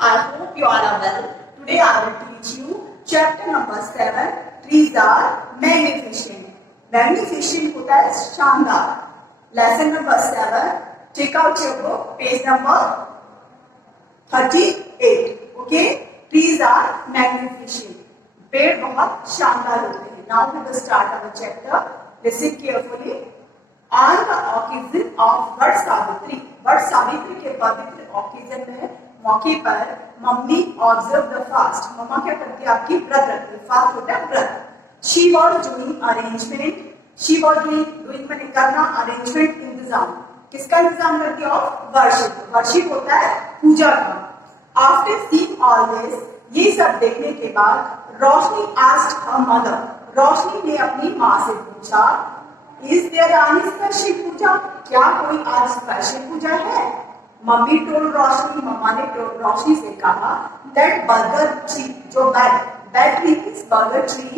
I hope you all are well. Today I will teach you chapter number 7. Trees are magnificent. Magnificent होता है शानदार. Lesson number 7. Check out your book, page number 38. Okay? Trees are magnificent. पेड़ बहुत शानदार होते हैं. Now we will start our chapter. Listen carefully. On the occasion of Vat Savitri. Vat Savitri के पवित्र occasion में मौके पर मम्मी ऑब्जर्व द फास्ट. मम्मा क्या करती है? आपकी व्रत रखती है. फास्ट होता है व्रत. She was doing arrangement. She was doing मैंने करना, अरेंजमेंट इंतजाम. किसका इंतजाम करती है? Of worship. वर्शिप होता है पूजा का. आफ्टर सीइंग ऑल दिस, ये सब देखने के बाद रोशनी आस्क्ड हर मदर. रोशनी ने अपनी माँ से पूछा, इज देयर एनी स्पेशल पूजा? क्या कोई आज स्पेशल पूजा है? मम्मी टोल्ड रोशनी. मम्मा ने रोशनी से कहा दैट बर्गर ट्री, जो bad tree is burger tree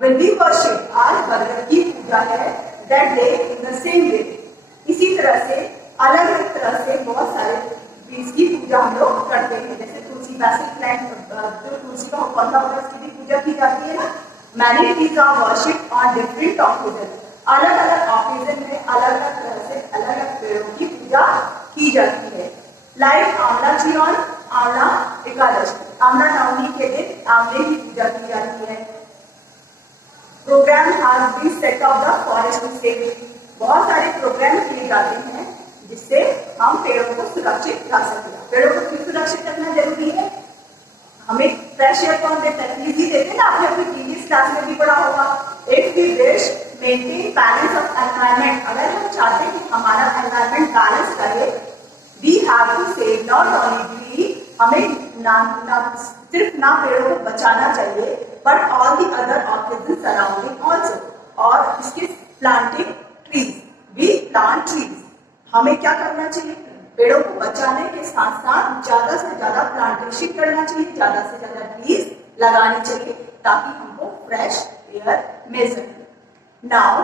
will be worship. आज बर्गर की पूजा है. That day in the same way. इसी तरह से अलग अलग तरह से बहुत सारे ट्रीज की पूजा हम लोग करते हैं. जैसे तुलसी, बेसिक प्लांट, जो तुलसी का पौधा होता है उसकी भी पूजा की जाती है ना. Many trees are worship on different occasion. अलग अलग ऑकेजन में अलग अलग तरह से अलग अलग पेड़ों की पूजा की जाती है. लाइक आंवला ट्री ऑन आंवला एकादशी. आंवला नवमी के दिन आंवले की पूजा की जाती है. Program has been set of the forest saving. बहुत सारे प्रोग्राम किए जाते हैं जिससे हम पेड़ों को सुरक्षित रख सकें. पेड़ों को क्यों सुरक्षित रखना जरूरी है? हमें फ्रेश एयर कौन देता है? ट्रीज ही देते हैं ना. आपने अपनी प्रीवियस क्लास में भी पढ़ा होगा. If we wish maintain balance of environment, अगर हम चाहते हैं कि हमारा एनवायरनमेंट बैलेंस रहे, we have to save not only tree. हमें सिर्फ ना पेड़ों को बचाना चाहिए, but all the other oxygen surrounding also. और इसके planting trees, we plant trees. हमें क्या करना चाहिए? पेड़ों को बचाने के साथ साथ ज्यादा से ज्यादा प्लांटेशन करना चाहिए, ज्यादा से ज्यादा ट्रीज लगानी चाहिए ताकि हमको फ्रेश एयर मिल सके. Now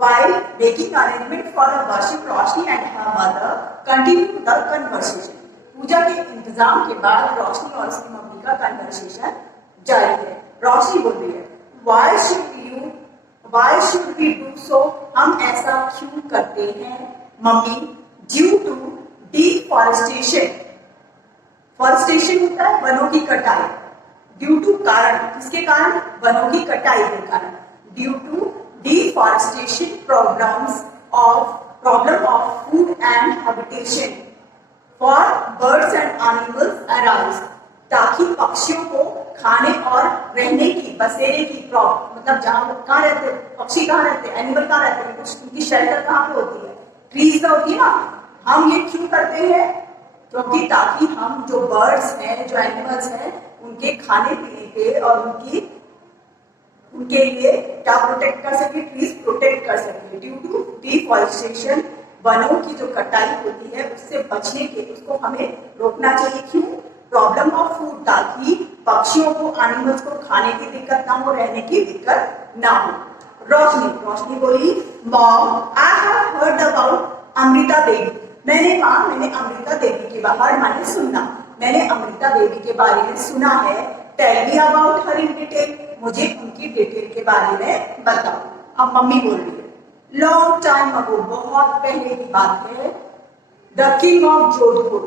while making arrangement for the worship, Roshni and her mother continue the conversation. पूजा के इंतजाम के बाद रोशनी और उसकी मम्मी का कन्वर्सेशन जारी है. रोशनी बोल रही है, why should we do so? हम ऐसा क्यों करते हैं mummy? due to deforestation. Forestation होता है वनों की कटाई. ड्यू टू कारण, किसके कारण? वनों की कटाई के कारण. Due to deforestation problem of food and habitation for birds and animals arise. ताकि पक्षियों को खाने और रहने की, बसेरे की प्रॉब्लम, मतलब जहाँ कहाँ रहते पक्षी, कहाँ रहते एनिमल, कहाँ रहते हैं, कुछ उनकी शेल्टर कहाँ पे होती है? ट्रीज में होती है ना. हम ये क्यों करते हैं? क्योंकि ताकि हम जो बर्ड्स हैं, जो एनिमल्स हैं, उनके खाने पीने के और उनके लिए क्या प्रोटेक्ट कर सके? ट्रीज प्रोटेक्ट कर सके. ड्यू टू डिफॉरेस्टेशन, वनों की जो कटाई होती है उससे बचने के, उसको हमें रोकना चाहिए. क्यों? प्रॉब्लम ऑफ फूड, ताकि पक्षियों को, एनिमल्स को खाने की दिक्कत ना हो, रहने की दिक्कत ना हो. रोशनी बोली, mom I have heard about Amrita Devi. मैंने अमृता देवी के बारे में सुना. मैंने अमृता देवी के बारे में सुना है. Tell me about her in detail. मुझे उनकी डिटेल के बारे में बताओ. अब मम्मी बोल रही है, लॉन्ग टाइम अगो, बहुत पहले की बात है. The king of Jodhpur,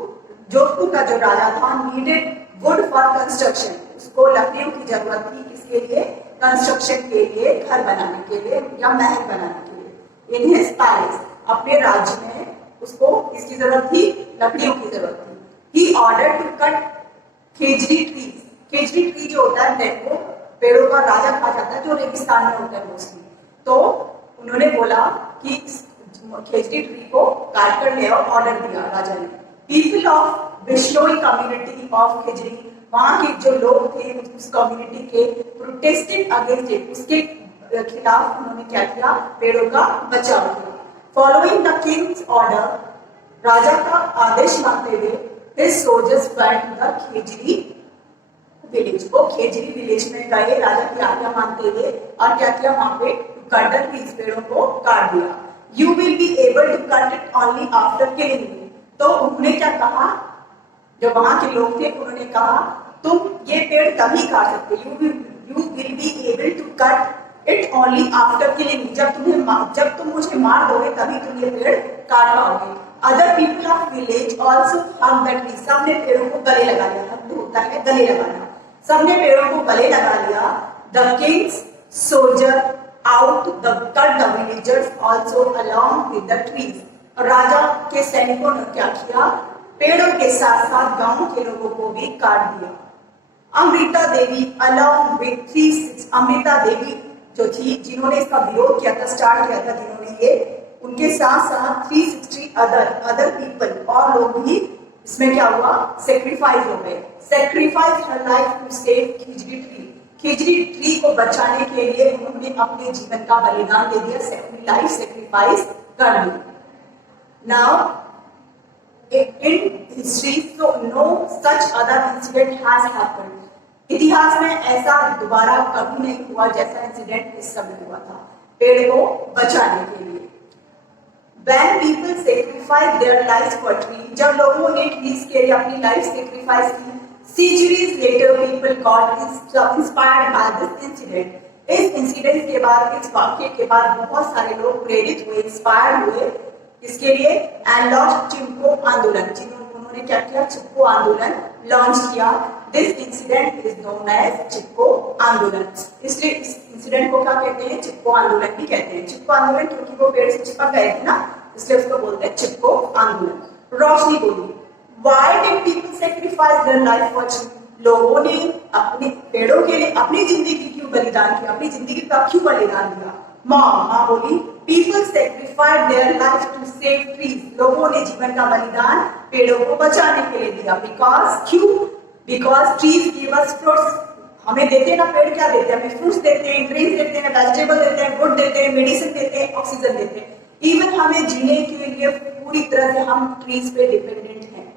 Jodhpur का जो राजा था, नीडेड वुड फॉर कंस्ट्रक्शन. उसको लकड़ियों की जरूरत थी. किसके लिए? कंस्ट्रक्शन के लिए, घर बनाने के लिए या महल बनाने के लिए. इन हिज पैलेस, अपने राज्य में उसको इसकी जरूरत थी, लकड़ियों की जरूरत थी. He order to cut khejri trees. Khejri tree जो होता है, देखो पेड़ों का राजा कहा जाता है, जो रेगिस्तान में होता है मोस्टली. तो उन्होंने बोला कि खेजड़ी ट्री को काट कर ले आओ. ऑर्डर दिया राजा ने. People of Bishnoi community of khejri, वहां के जो लोग थे उस कम्युनिटी के, प्रोटेस्टेड अगेंस्ट इट, उसके खिलाफ उन्होंने क्या किया? पेड़ों का बचाव किया. फॉलोइंग द किंग्स ऑर्डर, राजा का आदेश मानते हुए, his soldiers flood to the khejri village. वो खेजड़ी विलेज में गए राजा की आज्ञा मानते हुए, और क्या किया? वहां पे कट द ट्रीज, पेड़ों को काट दिया. You will be able to cut it only after killing. तो उन्होंने क्या कहा? जो वहां के लोग थे उन्होंने कहा तुम ये पेड़ तभी काट सकते, you will be able to cut it only after killing, जब तुम मुझे मार दोगे तभी तुम ये पेड़ काट पाओगे। Other people of village also hug the tree, सबने पेड़ों को गले लगा लिया, हग होता है गले लगाना, सबने पेड़ों को गले लगा लिया। The Kings soldier out the cut the villagers also along with the trees, और राजा के सैनिकों ने क्या किया, पेड़ों के साथ साथ गांव के लोगों को भी काट दिया। अमृता देवी अलॉन्ग विद 3 अमृता देवी जो थी, जिन्होंने इसका विरोध किया था, स्टार्ट किया था जिन्होंने ये, उनके साथ साथ 360 अदर पीपल और लोग भी इसमें क्या हुआ, सेक्रीफाइस हो गए। Sacrifice her life to save khejri tree, khejri tree को बचाने के लिए उन्होंने अपने जीवन का बलिदान दे दिया, अपनी लाइफ सेक्रीफाइस कर दी। Now in history, so no such other incident has happened. इतिहास में ऐसा दोबारा कभी नहीं हुआ जैसा इंसिडेंट इस समय हुआ था पेड़ को बचाने के लिए। When people sacrifice their lives for tree, जब लोगों ने ट्रीज के लिए अपनी लाइफ सेक्रीफाइस की, centuries later people got inspired by this incident. इस इंसिडेंट के बाद, इस वाक्य के बाद बहुत सारे लोग प्रेरित हुए, इंस्पायर्ड हुए, इसके लिए एंड लॉन्च चिपको आंदोलन, उन्होंने क्या किया, चिपको आंदोलन लॉन्च किया। This incident is known as Chipko Andolan, इसलिए इस इंसिडेंट को क्या कहते हैं, चिपको आंदोलन भी कहते हैं। चिपको आंदोलन क्योंकि वो पेड़ से चिपक गए थे ना, इसलिए उसको बोलते हैं चिपको आंदोलन। रोशनी बोली, why did people sacrifice their life for tree, लोगों ने अपने पेड़ों के लिए अपनी जिंदगी क्यों बलिदान किया, अपनी जिंदगी का क्यों बलिदान दिया। माँ बोली, people sacrificed their life to save trees, लोगों ने जीवन का बलिदान पेड़ों को बचाने के लिए दिया। Because trees give us fruits, हमें देते हैं ना पेड़, क्या देते हैं, हमें फ्रूट्स देते हैं, ग्रेन्स देते हैं, वेजिटेबल देते हैं, वुड देते हैं, मेडिसिन देते हैं, ऑक्सीजन देते हैं। इवन हमें जीने के लिए पूरी तरह से हम ट्रीज पे डिपेंडेंट हैं।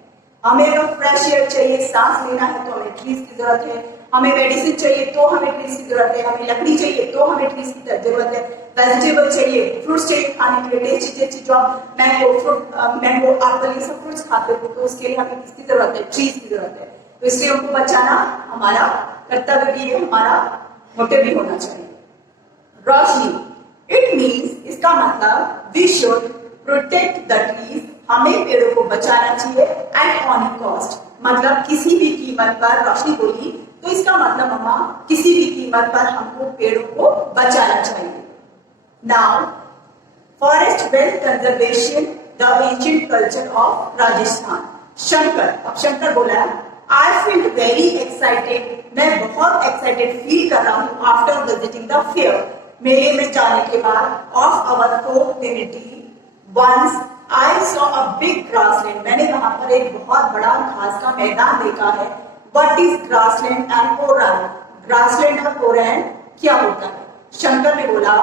हमें अगर फ्रेश एयर चाहिए, सांस लेना है तो हमें ट्रीज की जरूरत है, हमें मेडिसिन चाहिए तो हमें ट्रीज की जरूरत है, हमें लकड़ी चाहिए तो हमें ट्रीज की जरूरत है, वेजिटेबल चाहिए, फ्रूट्स चाहिए खाने के लिए, टेस्टी टेस्टी जो मैंगो एप्पल ये सब फ्रूट्स खाते हो तो उसके लिए हमें किसकी जरूरत है, ट्रीज की जरूरत है। तो इसलिए उनको बचाना हमारा कर्तव्य भी है, हमारा मोटिव भी होना चाहिए। रोशनी, इट मीन्स, इसका मतलब we should protect the trees, हमें पेड़ों को बचाना चाहिए एट एनी कॉस्ट, मतलब किसी भी कीमत पर। रोशनी बोली तो इसका मतलब मम्मा किसी भी कीमत पर हमको पेड़ों को बचाना चाहिए। Now forest wealth conservation the ancient culture of Rajasthan. Shankar, अब शंकर बोला, आई फील वेरी एक्साइटेड, मैं बहुत एक्साइटेड फील कर रहा हूँ आफ्टर विजिटिंग द फेयर, मेले में जाने के बाद, of our folk community. Once I saw a big grassland, मैंने वहां पर एक बहुत बड़ा घास का मैदान देखा है। व्हाट इज ग्रासलैंड एंड कोरैन, ग्रासलैंड और कोरैन क्या होता है। शंकर ने बोला,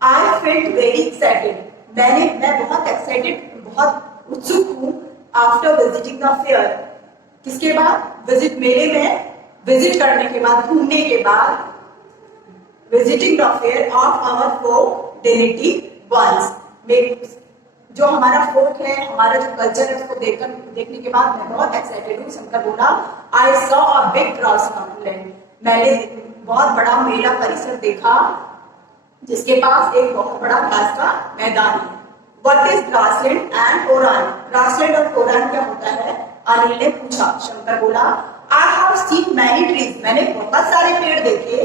आई फेल्ट वेरी एक्साइटेड, मैं बहुत एक्साइटेड, बहुत उत्सुक हूँ आफ्टर विजिटिंग द फेयर, किसके बाद, विजिट, मेले में विजिट करने के बाद, घूमने के बाद, visiting the fair of our folk डिनिटी वंस, जो हमारा फोक है, हमारा जो कल्चर है, उसको देखने के बाद मैं बहुत एक्साइटेड हूँ। शंकर बोला, आई सॉ अ बिग ग्रासलैंड, मैंने बहुत बड़ा मेला परिसर देखा जिसके पास एक बहुत बड़ा घास का मैदान है। व्हाट इज ग्रासलैंड एंड कोरैन, ग्रासलैंड और कोरैन क्या होता है, अनिल ने पूछा। शंकर बोला, I have seen many trees, मैंने बहुत सारे पेड़ देखे,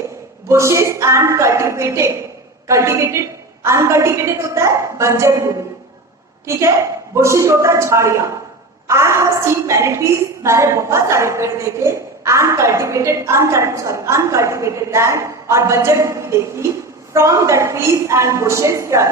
बुशेस एंड कल्टिवेटेड, अनकल्टिवेटेड होता है बंजर भूमि, ठीक है, बुशेस होता है झाड़ियां। I have seen many trees, मैंने बहुत सारे पेड़ देखे, एंड अनकल्टिवेटेड लैंड, और बंजर भूमि देखी, from the trees and bushes here,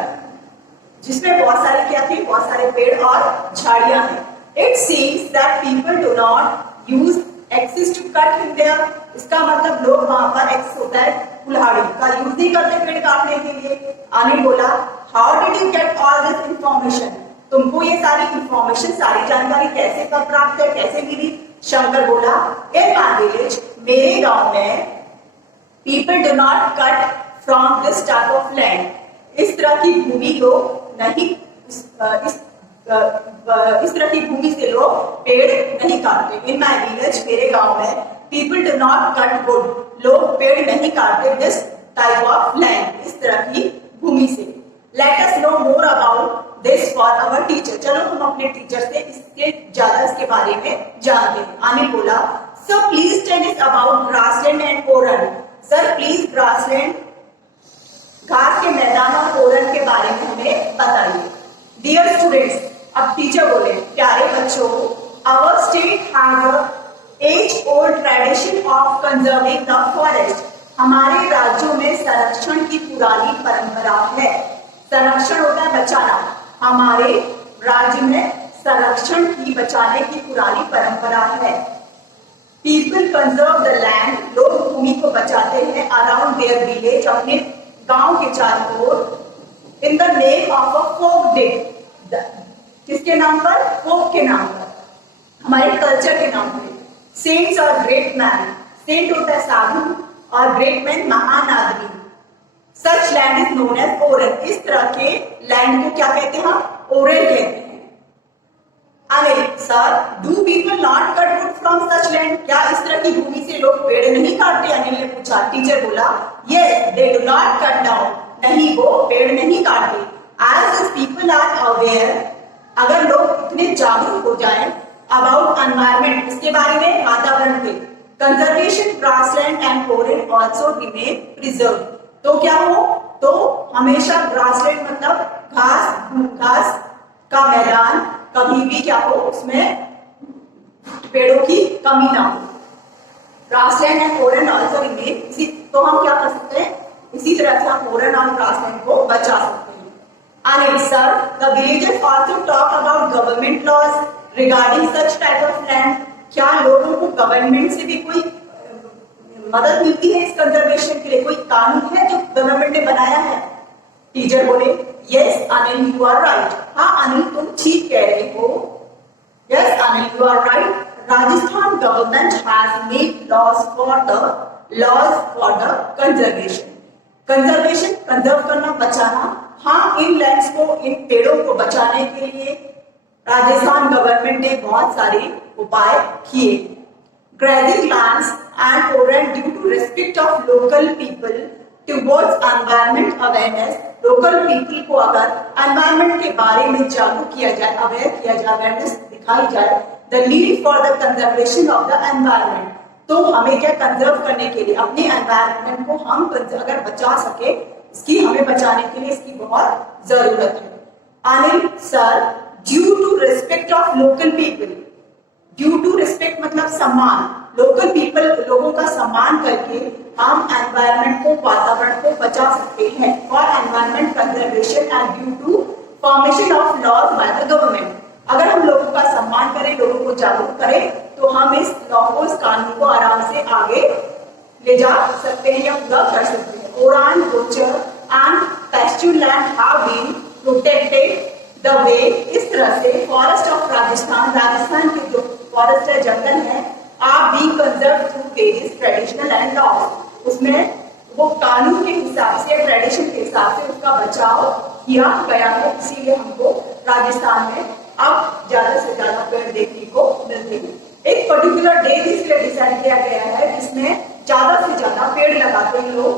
जिसमें बहुत सारे क्या थे, बहुत सारे पेड़ और झाड़ियां हैं। It seems that people do not use axes to cut in there, इसका मतलब लोग वहां पर एक्स होता है कुल्हाड़ी का यूज नहीं करते पेड़ काटने के लिए। अनिल बोला, how did you get all this information, तुमको ये सारी इंफॉर्मेशन, सारी जानकारी कैसे प्राप्त है, कैसे मिली। शंकर बोला, इन माय विलेज, मेरे गांव में, people do not cut from this type of land, इस तरह की भूमि लोग नहीं, इस इस तरह की भूमि से लोग पेड़ नहीं काटते। इन माई विलेज, मेरे गांव में, people do not cut would, लोग पेड़ नहीं काटते दिस टाइप ऑफ लैंड, इस तरह की भूमि से। Let us know more about this for our teacher, चलो हम अपने टीचर से इसके ज्यादा इसके बारे में जानते हैं। अनिल बोला, sir please tell us about grassland and oran, sir please grassland, घास के मैदान और ओरन के बारे में हमें बताइए। डियर स्टूडेंट्स, अब टीचर बोले, प्यारे बच्चों, our state has a age old tradition of conserving the forest, हमारे राज्यों में संरक्षण की पुरानी परंपरा है। संरक्षण होता है बचाना, हमारे राज्य में संरक्षण की बचाने की पुरानी परंपरा है। पीपल कंजर्व द लैंड, लोग भूमि को बचाते हैं अराउंड देयर विलेज, अपने गांव के चारों ओर, in the name of a folk day, किसके नाम पर? फोक के नाम पर, हमारे कल्चर के नाम पर। सेंट्स और ग्रेट मैन, सेंट होता है साधु और ग्रेट मैन महान आदमी। सच land is known as Oran, इस तरह के लैंड को क्या कहते हैं हम? ओरन कहते हैं। Anil, sir do people not cut wood from such land, क्या इस तरह की भूमि से लोग पेड़ नहीं काटते? अनिल ने पूछा। टीचर बोला, yes they do not cut down, नहीं वो पेड़ नहीं काटते। As this people are aware, अगर लोग इतने जागरूक हो जाए अबाउट एनवायरमेंट, इसके बारे में, वातावरण के, conservation grassland and oran also remain preserve, तो क्या हो? तो हमेशा ग्रासलैंड मतलब घास का मैदान कभी भी क्या हो, उसमें पेड़ों की कमी ना हो। Grassland and oran also remain, इसी तो हम क्या कर सकते हैं, इसी तरह से हम ओरन और ग्रासलैंड को बचा सकते हैं। Anil, sir the villagers also talk about government laws regarding such type of land, क्या लोगों को गवर्नमेंट से भी कोई मदद मिलती है इस कंजर्वेशन के लिए? कोई कानून है जो गवर्नमेंट ने बनाया है? टीचर बोले, yes Anil you are right, हाँ अनिल तुम ठीक कह रहे हो। Yes Anil you are right, Rajasthan government has made laws for the conservation. Conservation, conserve करना, बचाना, हाँ इन लैंड्स को, इन पेड़ों को बचाने के लिए राजस्थान गवर्नमेंट ने बहुत सारे उपाय किए। Grazing lands and oran due to respect of local people towards environment awareness, local people को अगर environment के बारे में जागरूक किया जाए, अवेयर किया जाए, अवेयरनेस दिखाई जाए, the need for the conservation of the environment, तो हमें क्या कंजर्व करने के लिए अपने एनवायरमेंट को हम अगर बचा सके, इसकी हमें बचाने के लिए इसकी बहुत जरूरत है। Anil, sir due to respect of local people, due to respect मतलब सम्मान, लोकल पीपल, लोगों का सम्मान करके हम एनवायरमेंट को, वातावरण को बचा सकते हैं। For environment conservation and due to formation of laws by the government, अगर हम लोगों का सम्मान करें, लोगों को जागरूक करें, तो हम इस लॉ को, इस कानून को आराम से आगे ले जा सकते हैं या पूरा कर सकते हैं। Oran, gochar and pasture land have been protected the way, इस तरह से फॉरेस्ट ऑफ राजस्थान, राजस्थान के जो फॉरेस्ट है, जंगल है, are being conserve through various traditional and laws, उसमें वो कानून के हिसाब से, ट्रेडिशन के हिसाब से उसका बचाव किया गया है। इसीलिए हमको राजस्थान में अब ज्यादा से ज्यादा पेड़ देखने को मिलते हैं। एक पर्टिकुलर डे इसलिए डिसाइड किया गया है जिसमें ज्यादा से ज्यादा पेड़ लगाते हैं लोग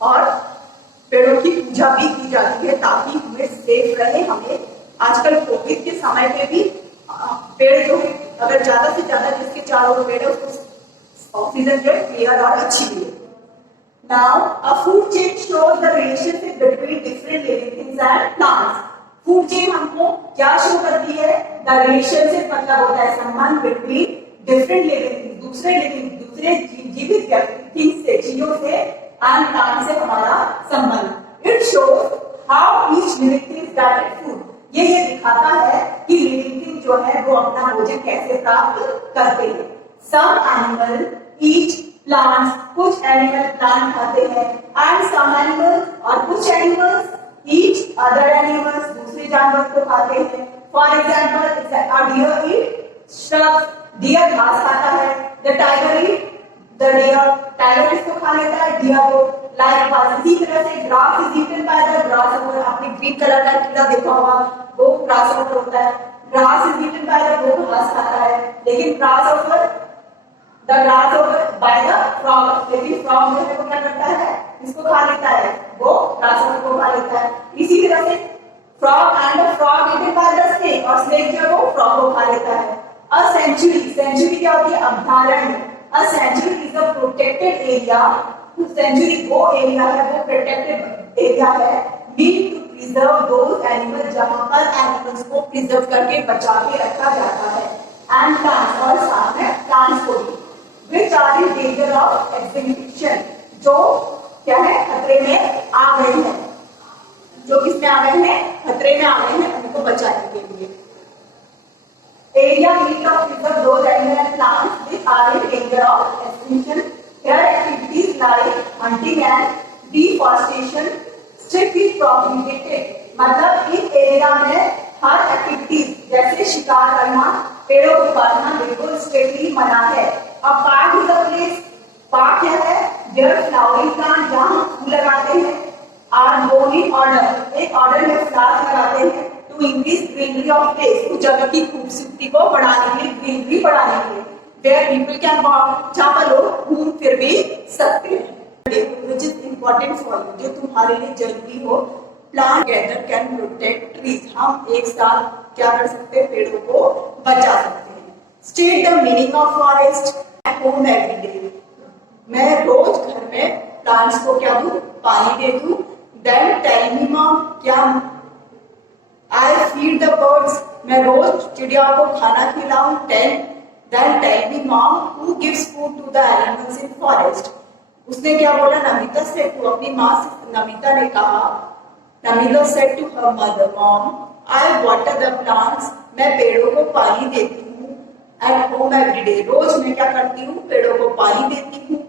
और पेड़ों की पूजा भी की जाती है ताकि हमें सेफ रहे। हमें आजकल कोविड के समय पे भी पेड़ जो है, अगर ज्यादा से ज्यादा जिसके चारों पेड़ है उसको ऑक्सीजन जो है क्लियर और अच्छी मिले। Now a food chain shows the relationship between different living things and plants. Food chain हमको क्या शो करती है? द रिलेशनशिप मतलब होता है संबंध बिटवीन डिफरेंट लिविंग, दूसरे जीवित थिंग्स से, चीजों से, एंड प्लांट से हमारा संबंध। It shows how each living thing get food, ये दिखाता है कि लिविंग थिंग जो है वो अपना भोजन कैसे प्राप्त करते हैं। सम एनिमल ईट प्लांट्स, कुछ एनिमल प्लांट खाते हैं, एंड सम एनिमल्स, और कुछ एनिमल्स ईट अदर एनिमल्स, दूसरे जानवर को खाते हैं। For example deer eat shrubs, deer घास खाता है। The tiger eat the deer, tiger किसको खा लेता है? डियर को। लाइक इसी तरह से grass is eaten by the grasshopper. आपने ग्रीन कलर का कीड़ा देखा होगा, वो ग्रासहोपर होता है। Grass is eaten by the, वो घास खाता है, लेकिन grasshopper, the grasshopper by the frog, लेकिन फ्रॉग जो है वो क्या करता है? इसको खा लेता है, वो ग्रासहोपर को खा लेता है। इसी तरह से frog and frog eaten by the snake, और स्नेक जो है वो फ्रॉग को खा लेता है। अ सेंचुरी, सेंचुरी क्या होती है? अभयारण्य। A sanctuary is a protected area, sanctuary वो एरिया है, वो प्रोटेक्टेड एरिया है, mean to preserve those animal, जहां पर एनिमल्स को प्रिजर्व करके बचा के रखा जाता है। एंड प्लांट्स, और साथ में प्लांट्स को भी, which are in danger of extinction, जो क्या है? खतरे में आ गए हैं। जो किसमें आ गए हैं? खतरे में आ गए हैं, उनको बचाने के लिए। Area mean of preserve those animal and plants which are in danger of extinction. Here activities like hunting and deforestation strictly prohibited. मतलब इस एरिया में हर एक्टिविटीज, जैसे शिकार करना, पेड़ों को काटना, बिल्कुल स्ट्रिक्टली मना है। अब park is a place, park क्या है? देयर फ्लावरिंग प्लांट, जहाँ हम फूल लगाते हैं। आर ग्रोन इन ऑर्डर, एक ऑर्डर में फ्लावर्स लगाते हैं to increase greenery of place, उस जगह की खूबसूरती को बढ़ाने के लिए, ग्रीनरी बढ़ाने के लिए। Where people can walk, जहाँ पर लोग घूम फिर भी सकते हैं। Which is important for you, जो तुम्हारे लिए जरूरी हो। Plant together can protect trees, हम एक साथ क्या कर सकते हैं? पेड़ों को बचा सकते हैं। State the meaning of forest at home every day, मैं रोज घर में प्लांट्स को क्या दूं? पानी दे दूं। Then tell me mom, क्या I feed the birds, मैं रोज चिड़िया को खाना खिलाऊं। Then tell me mom, who gives food to the animals in forest? उसने क्या बोला? नमिता से, तो अपनी माँ से नमिता ने कहा, Namita said to her mother, mom, I water the plants, मैं पेड़ों को पानी देती हूँ। At home every day, रोज मैं क्या करती हूँ? पेड़ों को पानी देती हूँ।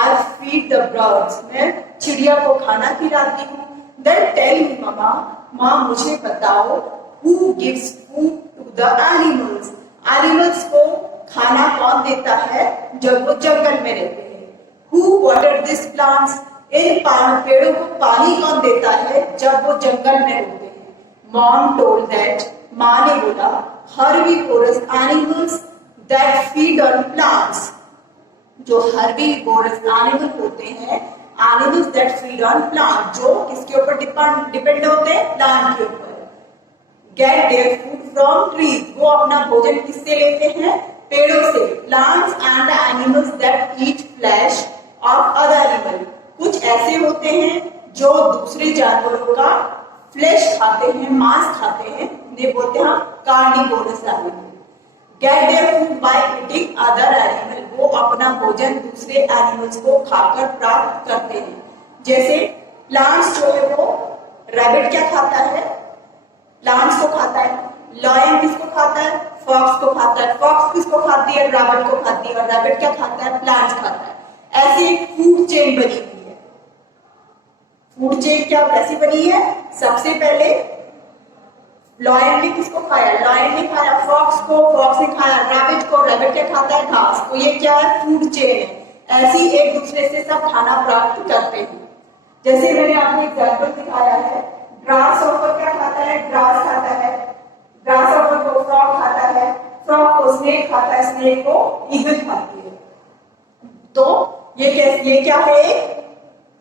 I feed the birds, मैं चिड़िया को खाना खिलाती हूँ। Then tell me mama, माँ मुझे बताओ, who gives food to the animals? Animals को खाना कौन देता है जब वो जंगल में रहते हैं? Who watered these plants? इन पेड़ों को पानी कौन देता है जब वो जंगल में होते हैं? Mom told that, माँ ने बोला, herbivorous animals that feed on plants, जो herbivorous animal होते हैं, animals that feed on plants, जो किसके ऊपर डिपेंड होते हैं? प्लांट के ऊपर। Get their food from trees, वो अपना भोजन किससे लेते हैं? पेड़ों से। Plants and animals that eat flesh of other animal, कुछ ऐसे होते हैं जो दूसरे जानवरों का फ्लैश खाते हैं, मांस खाते हैं, उन्हें बोलते हैं carnivorous animal. Get their food by eating other animal, वो अपना भोजन दूसरे एनिमल्स को खाकर प्राप्त करते हैं। जैसे प्लांट्स जो है वो, रैबिट क्या खाता है? प्लांट्स को खाता है। लॉयन किसको खाता है? फॉक्स को खाता है। फॉक्स किसको खाती है? रैबिट को खाती है। और रैबिट क्या खाता है? प्लांट्स खाता है। ऐसी एक फूड चेन बनी हुई है। फूड चेन क्या कैसी बनी है? सबसे पहले लॉयन ने किसको खाया? लॉयन ने खाया फॉक्स को, फॉक्स ने खाया रैबिट को, रैबिट क्या खाता है? घास। तो ये क्या है? फूड चेन है। ऐसी एक दूसरे से सब खाना प्राप्त करते हैं। जैसे मैंने आपको एग्जाम्पल दिखाया है, ग्रास हॉपर क्या खाता है? ग्रास खाता है। ग्रास हॉपर को फ्रॉग खाता है, फ्रॉग को स्नेक खाता है, स्नेक को ईगल खाती है। तो ये क्या है?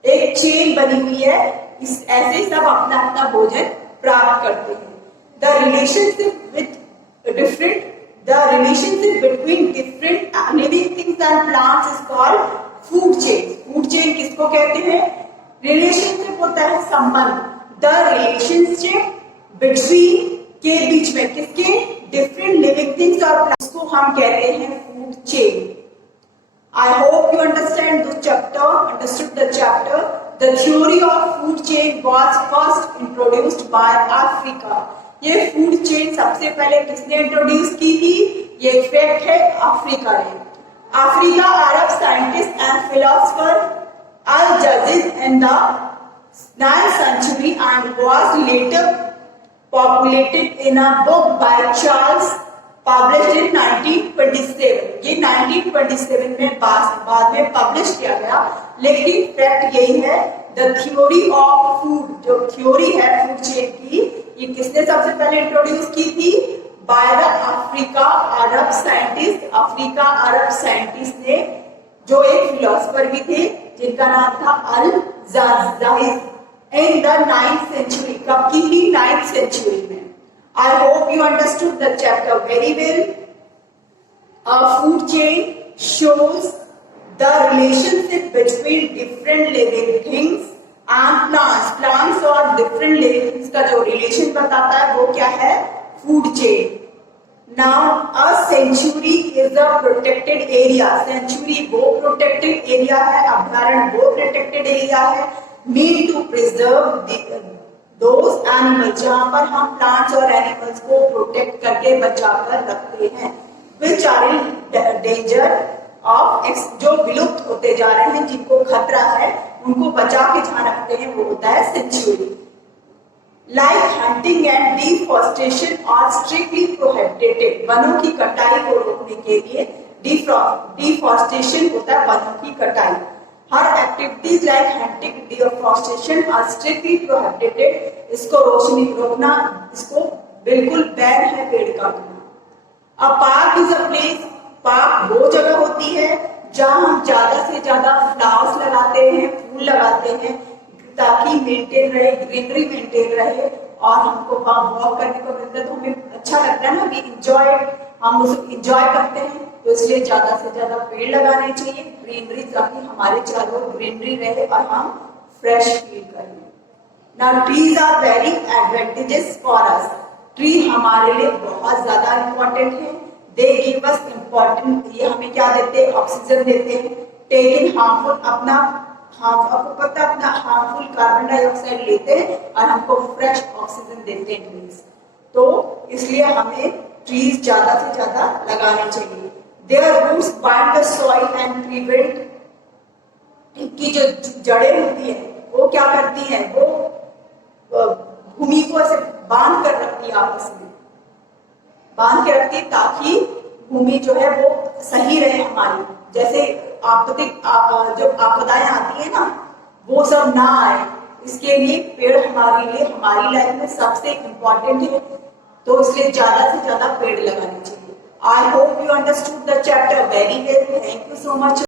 एक चेन बनी हुई है। इस ऐसे सब अपना अपना भोजन प्राप्त करते हैं। The relationship between different living things and plants is called food chain. Food chain किसको कहते हैं? रिलेशनशिप होता है संबंध। द रिलेशनशिप बिटवीन के बीच में किसके? डिफरेंट लिविंग थिंग्स और प्लांट्स को हम कहते हैं food chain. I hope you understood the chapter. The theory of food chain was first introduced by Africa. ये फूड चेन सबसे पहले किसने इंट्रोड्यूस की थी? ये फैक्ट है अफ्रीका ने। Africa Arab scientist and philosopher Al-Jazid in the 9th century and was later populated in a book by Charles published in 1927। ये 1927 में बाद में पब्लिश किया गया, लेकिन फैक्ट यही है, द थ्योरी ऑफ फूड, जो थ्योरी है फूड चेन की, ये किसने सबसे पहले इंट्रोड्यूस की थी? By the Africa Arab scientist ने, जो एक फिलोसोफर भी थे जिनका नाम था Al Jahid, in the 9th century. कब की थी? 9th सेंचुरी में। I hope you understood the chapter very well. A food chain shows the relationship between different living things and plants. Plants और different living things का जो relation बताता है वो क्या है? Food chain. Now a sanctuary is a protected area. Sanctuary वो protected area है, अभयारण्य वो protected area है, mean to preserve those animals, जहां पर हम प्लांट्स और एनिमल्स को प्रोटेक्ट करके बचाकर रखते हैं, which are in danger of, जो विलुप्त होते जा रहे हैं, जिनको खतरा है, उनको बचा के जहां रखते हैं वो होता है sanctuary. Like hunting and deforestation are strictly prohibited. वनों की कटाई को रोकने के लिए डिफॉरेस्टेशन होता है, वनों की कटाई। हर activities like hunting, deforestation are strictly prohibited. इसको रोकना, इसको बिल्कुल बैन है पेड़ काटना। A park is a place, park वो जगह होती है जहां हम ज्यादा से ज्यादा फ्लावर्स लगाते हैं, फूल लगाते हैं, ताकि मेंटेन रहे, ग्रीनरी मेंटेन रहे, और हमको वहां वॉक करने को मिलता है तो हमें अच्छा लगता है ना, वी इंजॉय, हम उसको इंजॉय करते हैं। तो इसलिए ज्यादा से ज्यादा पेड़ लगाने चाहिए, ग्रीनरी, ताकि हमारे चारों ओर ग्रीनरी रहे और हम फ्रेश फील करें। Now trees are very advantages for us. Tree हमारे लिए बहुत ज्यादा इंपॉर्टेंट है। दे गिव अस इम्पोर्टेंट, ये हमें क्या देते हैं? ऑक्सीजन देते हैं। टेक इन हार्मफुल, आपको पता है, अपना हार्मफुल कार्बन डाइऑक्साइड लेते हैं और हमको फ्रेश ऑक्सीजन देते हैं ट्रीज। तो इसलिए हमें ट्रीज ज्यादा से ज्यादा लगाने चाहिए। Their roots bind the soil and prevent, इनकी जो जड़ें होती है वो क्या करती हैं? वो भूमि को ऐसे बांध कर रखती है, आपस में बांध के रखती है, ताकि भूमि जो है वो सही रहे हमारी। जैसे जो आपदाएं आती है ना, वो सब ना आए, इसके लिए पेड़ हमारे लिए, हमारी लाइफ में सबसे इम्पोर्टेंट है। तो इसलिए ज्यादा से ज्यादा पेड़ लगाने चाहिए। I hope you understood the chapter very well. Thank you so much.